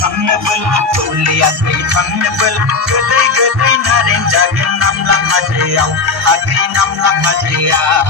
थांनोबोला थौलेयाखै थांनोबोला गोदै गोदै नारें जागोन नामलां हाजोआव आगै नामलां हाजोआव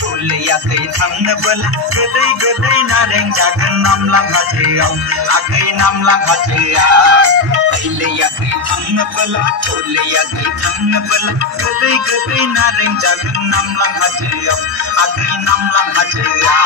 थौलेयाखै थांनोबोला गोदै गोदै नारें जागोन नामलां हाजोआव आगै नामलां हाजोआव थौलेयाखै थांनोबोला थौलेयाखै थांनोबोला गोदै गोदै नारें जागोन नामलां हाजोआव आगै नामलां हाजोआव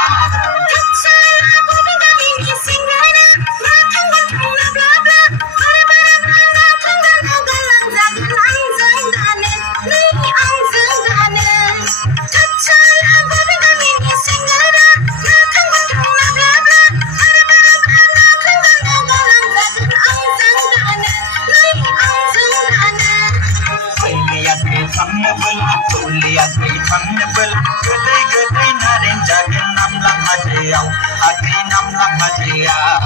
थौलेयाखै थांनोबोला गोदै गोदै नारें जागोन नामलां हाजोआव आगै नामलां हाजोआव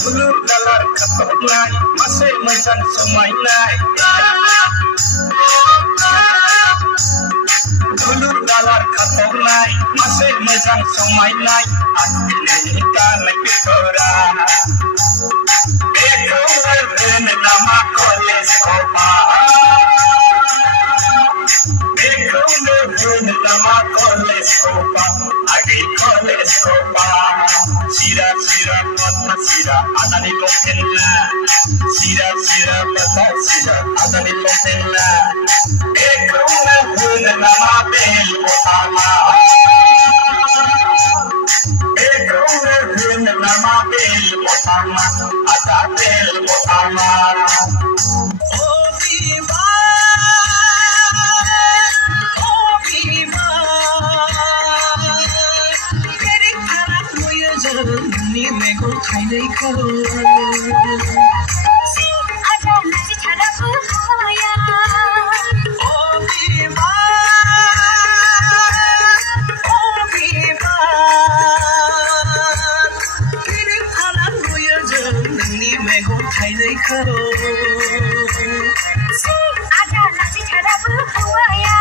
Bulur dalar katoknai masih mesan sumainai Bulur dalar katoknai masih mesan sumainai akhirnya nikah lagi korang Beko berben nama koles kopa Beko berben nama koles kopa Agi koles kopa Sira mata sira adani lokella Sira mata sira adani lokella Ekruna huna nama bel motama Ekruna huna nama bel motama Ada bel motama Ada nasi cara berhawaya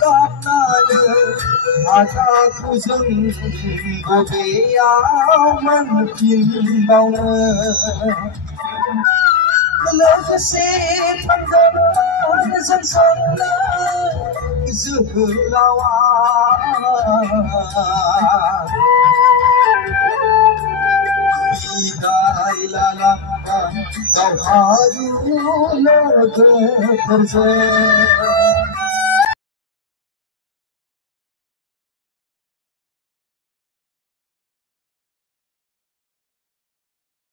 गाबनानै आदाखौ जों बबेयाव मोनफिनबावनो लोगोसे थांगोन जों साननो जोहोलावा बिदाय लालांबाय दावहारु लोगोफोरजों